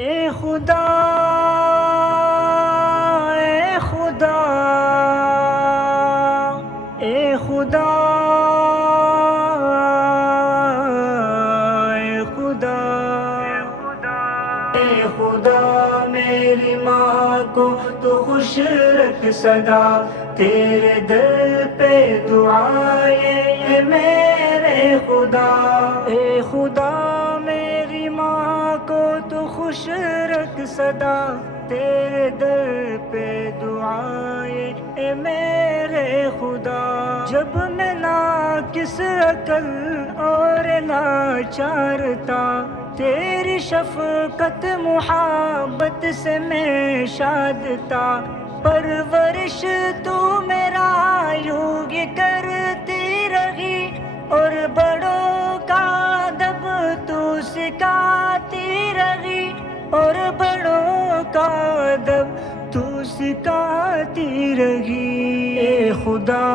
اے خدا اے خدا اے خدا اے خدا اے خدا میری ماں کو تو خوش رکھ صدا، تیرے در پہ دعائیں اے میرے خدا۔ اے خدا میری ماں کو تو خوش رکھ صدا، تیرے در پہ دعائیں اے میرے خدا۔ جب میں ناقص عقل اور لاچار تھا، تیری شفقت محبت سے میں شاد تھا، پرورش تو میرا یوں ہی کرتی رہی، اور بڑوں کا ادب تو سکھاتی رہی، اور بڑوں کا ادب تو سکھاتی رہی۔ اے خدا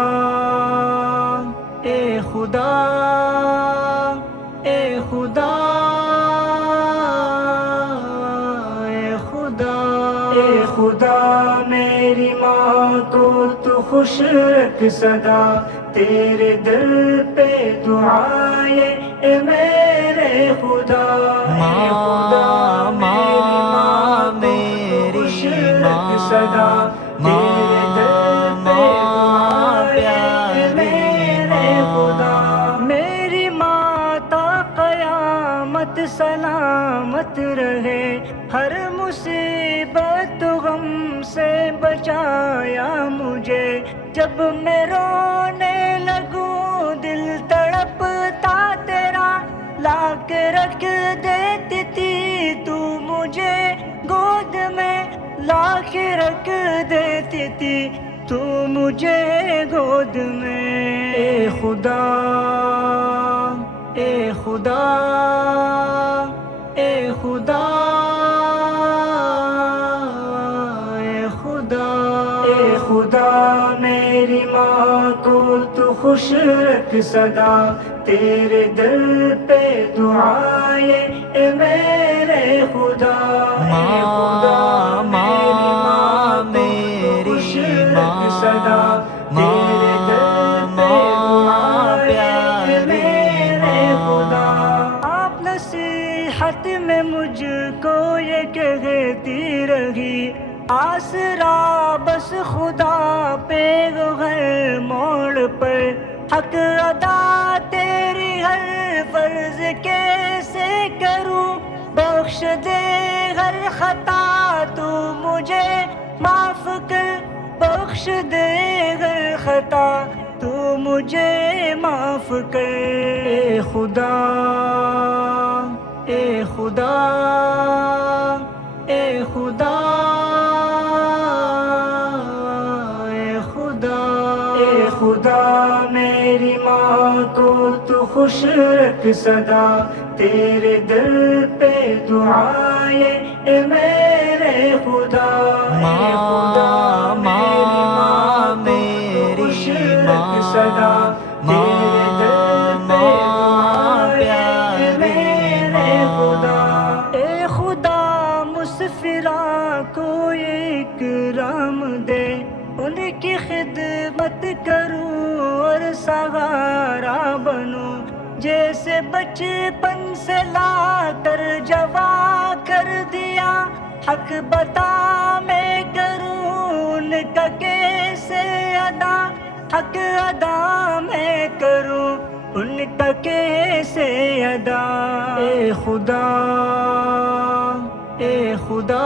اے خدا اے خدا اے خدا اے خدا میری ماں کو تو خوش رکھ صدا، تیرے در پہ دعائیں اے میرے خدا۔ اے خدا میری ماں میری خوش رکھ صدا، تیرے در پہ دعائیں اے میرے خدا۔ میری ماں تا قیامت سلامت رہے، ہر مصیبت غم سے بچایا مجھے، جب میں رونے لگوں دل تڑپتا تیرا، لا کے رکھ دیتی تھی تو مجھے گود میں، لا کے رکھ دیتی تھی تو مجھے گود میں۔ اے خدا اے خدا اے خدا اے خدا اے خدا میری ماں کو تو خوش رکھ صدا، تیرے در پہ دعائیں اے میرے خدا۔ اے خدا میری ماں میری خوش رکھ صدا، تیرے در پہ دعائیں اے میرے خدا۔ آپ نصیحت میں مجھ کو یہ کہتی رہی، آسرا بس خدا پہ ہر موڑ پر، حق ادا تیری ہر فرض کیسے کروں، بخش دے ہر خطا تو مجھے معاف کر، بخش دے ہر خطا تو مجھے معاف کر۔ اے خدا اے خدا اے خدا اے خدا اے خدا میری ماں کو تو خوش رکھ صدا، تیرے در پہ دعائیں اے میرے خدا۔ اے خدا میری ماں میری خوش رکھ صدا، تیرے در پہ دعائیں اے میرے خدا۔ اے خدا مسافروں کو اکرام دے، ان کی خدمت کروں اور سہارا بنوں، جیسے بچپن سے لا کر جوان کر دیا، حق بتا میں کروں ان کا کیسے ادا، حق ادا میں کروں ان کا کیسے ادا۔ اے خدا اے خدا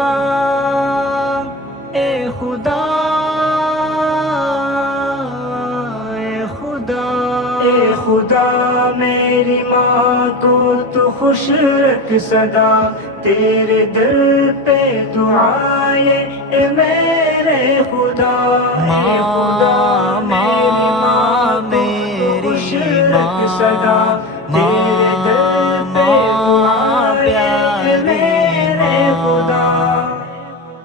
اے خدا اے خدا اے خدا میری ماں کو تو خوش رکھ صدا، تیرے در پہ دعائیں اے میرے خدا۔